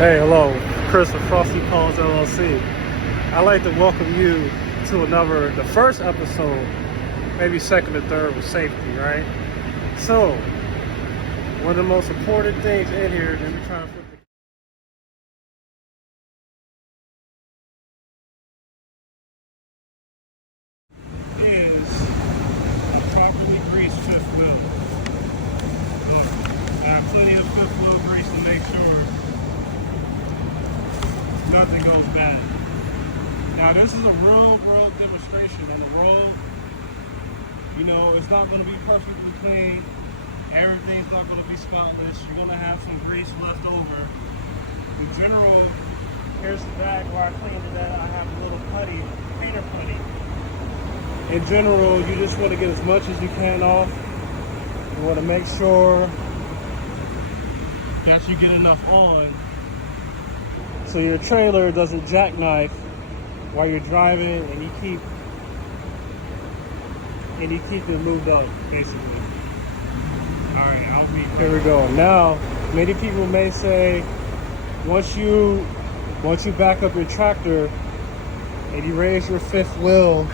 Hey, hello, Chris with Frosty Paws LLC. I'd like to welcome you to the first episode, maybe second or third with safety, right? So, one of the most important things in here, let me try to flip it, is a properly greased fifth wheel. I have plenty of fifth wheel grease to make sure nothing goes bad. Now this is a real world demonstration on the road. You know, it's not going to be perfectly clean. Everything's not going to be spotless. You're going to have some grease left over. In general, here's the bag where I cleaned it at. I have a little putty, cleaner putty. In general, you just want to get as much as you can off. You want to make sure that you get enough on so your trailer doesn't jackknife while you're driving, and you keep it moved up, basically. All right, here we go. Now, many people may say, once you back up your tractor and you raise your fifth wheel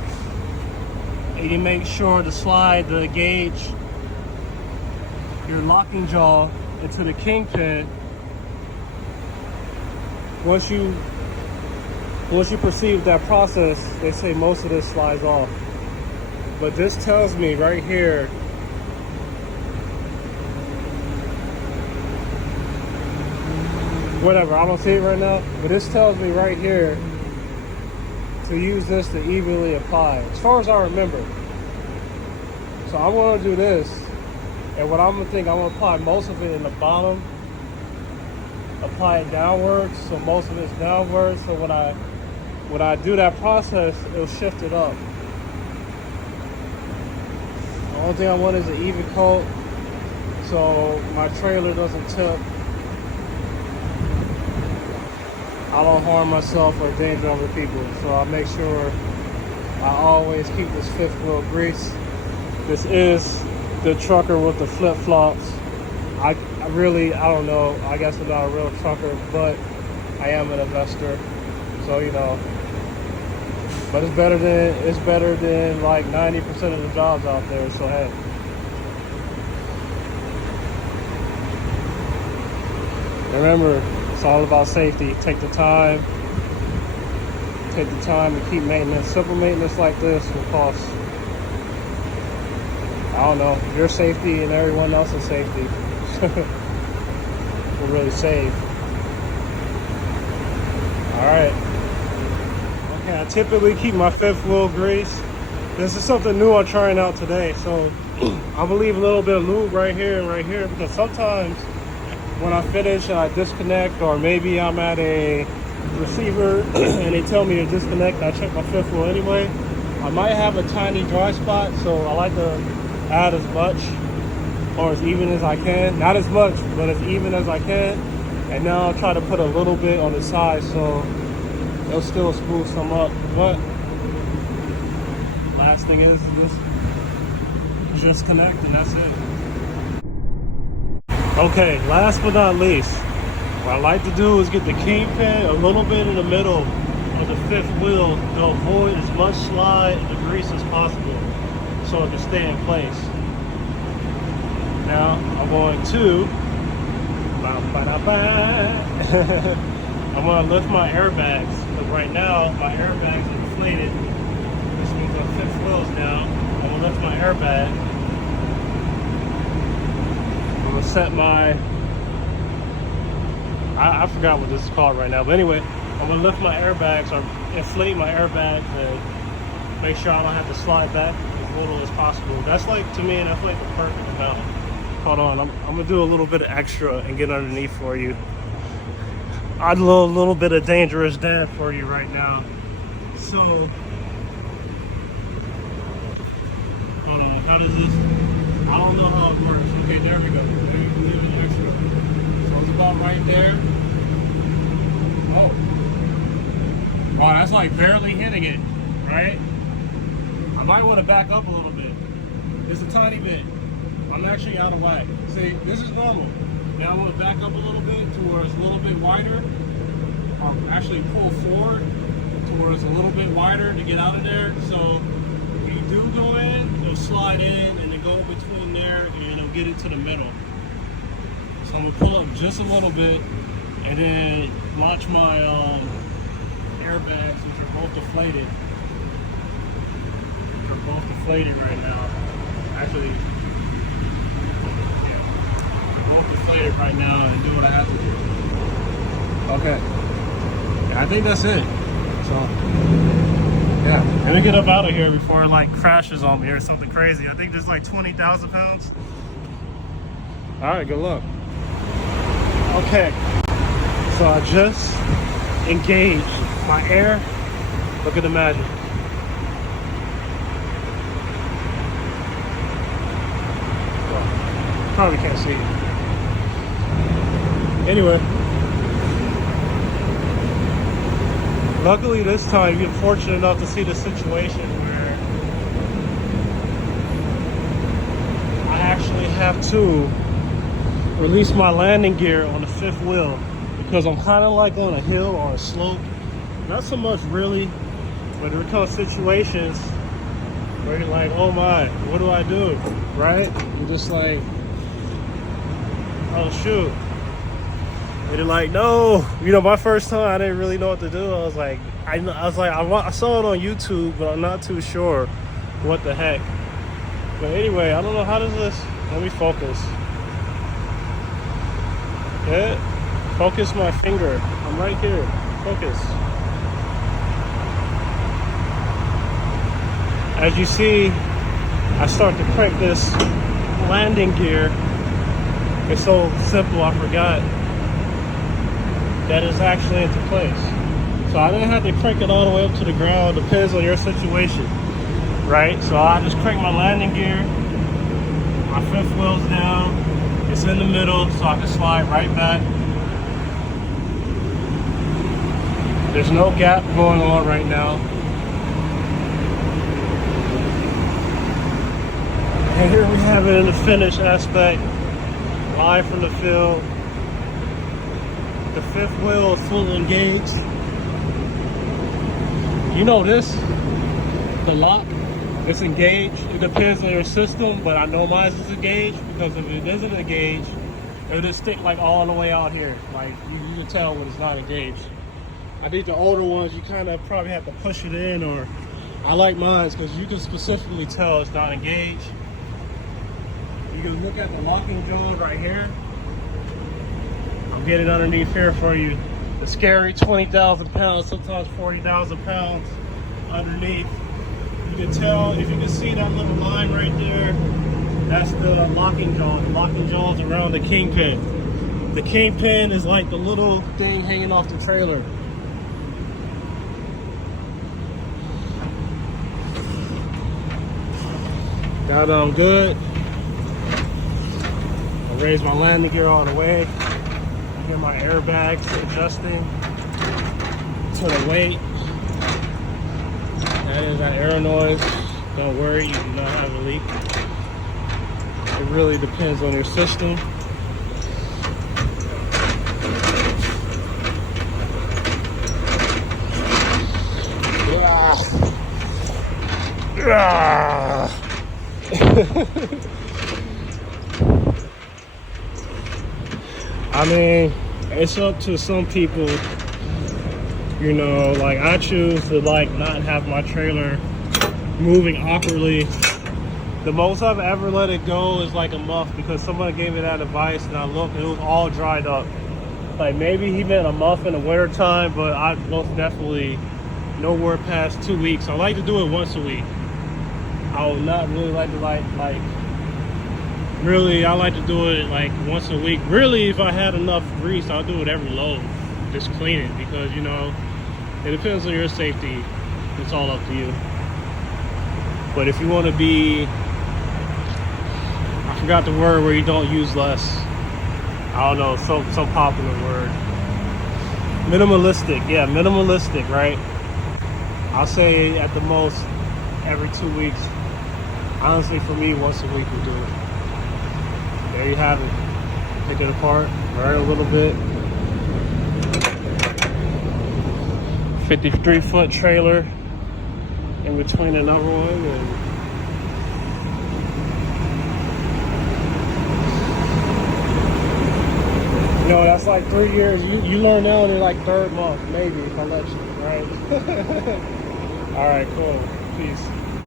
and you make sure to slide the gauge, your locking jaw into the kingpin, once you proceed with that process, they say most of this slides off. But this tells me right here, whatever, I don't see it right now, but this tells me right here to use this to evenly apply, as far as I remember. So I'm gonna do this, and what I'm gonna apply most of it in the bottom, apply it downwards, so most of it's downwards, so when I do that process, it'll shift it up. The only thing I want is an even coat, so my trailer doesn't tip. I don't harm myself or danger other people, so I make sure I always keep this fifth wheel grease. This is the trucker with the flip-flops. I don't know, I guess I'm not a real trucker, but I am an investor, so you know. But it's better than like 90% of the jobs out there, so hey. Remember, it's all about safety. Take the time to keep maintenance. Simple maintenance like this will cost, I don't know, your safety and everyone else's safety will really save. All right. Okay, I typically keep my fifth wheel grease. This is something new I'm trying out today. So I'm gonna leave a little bit of lube right here and right here, because sometimes when I finish and I disconnect, or maybe I'm at a receiver and they tell me to disconnect, I check my fifth wheel anyway, I might have a tiny dry spot, so I like to add as much or as even as I can. Not as much, but as even as I can. And now I'll try to put a little bit on the side so it'll still smooth some up. But last thing is just connect, and that's it. Okay, last but not least, what I like to do is get the kingpin a little bit in the middle of the fifth wheel to avoid as much slide and the grease as possible so it can stay in place. Now I'm going to I'm going to lift my airbags, because right now my airbags are deflated. This means my fifth wheel's down. I'm going to lift my airbag. I'm going to set my, I forgot what this is called right now, but anyway, I'm going to lift my airbags, or inflate my airbags, and make sure I don't have to slide back as little as possible. That's like, to me, that's like the perfect amount. Hold on, I'm gonna do a little bit of extra and get underneath for you. I'd do a little bit of dangerous dad for you right now. So, hold on, how does this? I don't know how it works. Okay, there we go. There you can leave it extra. So it's about right there. Oh, wow, that's like barely hitting it, right? I might want to back up a little bit. Just a tiny bit. I'm actually out of whack. See, this is normal. Now I'm gonna back up a little bit to where it's a little bit wider, or actually pull forward to where it's a little bit wider to get out of there. So if you do go in, it'll slide in and then go between there and it'll get it to the middle. So I'm gonna pull up just a little bit and then launch my airbags, which are both deflated. They're both deflated right now. Actually, deflated right now and do what I have to do. Okay. Yeah, I think that's it. So, yeah. Let me get up out of here before it like crashes on me or something crazy. I think there's like 20,000 pounds. All right, good luck. Okay. So I just engaged my air. Look at the magic. Probably can't see it. Anyway, luckily this time you're fortunate enough to see the situation where I actually have to release my landing gear on the fifth wheel because I'm kind of like on a hill or a slope. Not so much really, but there come situations where you're like, oh my, what do I do, right? You're just like, oh shoot. And they're like, no, you know, my first time, I didn't really know what to do. I saw it on YouTube, but I'm not too sure what the heck. But anyway, I don't know, how does this, let me focus. Yeah, focus my finger. I'm right here, focus. As you see, I start to crank this landing gear. It's so simple, I forgot that is actually into place. So I didn't have to crank it all the way up to the ground. Depends on your situation, right? So I just crank my landing gear, my fifth wheel's down, it's in the middle so I can slide right back. There's no gap going on right now. And here we have it in the finished aspect, live from the field. The fifth wheel is fully engaged. You know this, the lock, it's engaged. It depends on your system, but I know mine is engaged because if it isn't engaged, it'll just stick like all the way out here. Like you can tell when it's not engaged. I think the older ones, you kind of probably have to push it in, or I like mine because you can specifically tell it's not engaged. You can look at the locking jaws right here. I'll get it underneath here for you. The scary 20,000 pounds, sometimes 40,000 pounds underneath. You can tell, if you can see that little line right there, that's the locking jaw. The locking jaw is around the kingpin. The kingpin is like the little thing hanging off the trailer. Got it good. I'll raise my landing gear all the way. Get my airbags adjusting to the weight. That is that air noise. Don't worry, you do not have a leak. It really depends on your system. I mean, it's up to some people, you know, like I choose to like not have my trailer moving awkwardly. The most I've ever let it go is like a month because somebody gave me that advice and I looked and it was all dried up. Like maybe he meant a month in the winter time, but I most definitely nowhere past 2 weeks. I like to do it once a week. I would not really like to really, I like to do it like once a week. Really, if I had enough grease, I'll do it every load. Just clean it because, you know, it depends on your safety. It's all up to you. But if you want to be, I forgot the word where you don't use less. I don't know, some popular word. Minimalistic, yeah, minimalistic, right? I'll say at the most every 2 weeks. Honestly, for me, once a week will do it. There you have it. Take it apart, right, a little bit. 53-foot trailer in between another one, and you know, that's like 3 years. You learn now in like third month, maybe, if I let you, right? All right, cool. Peace.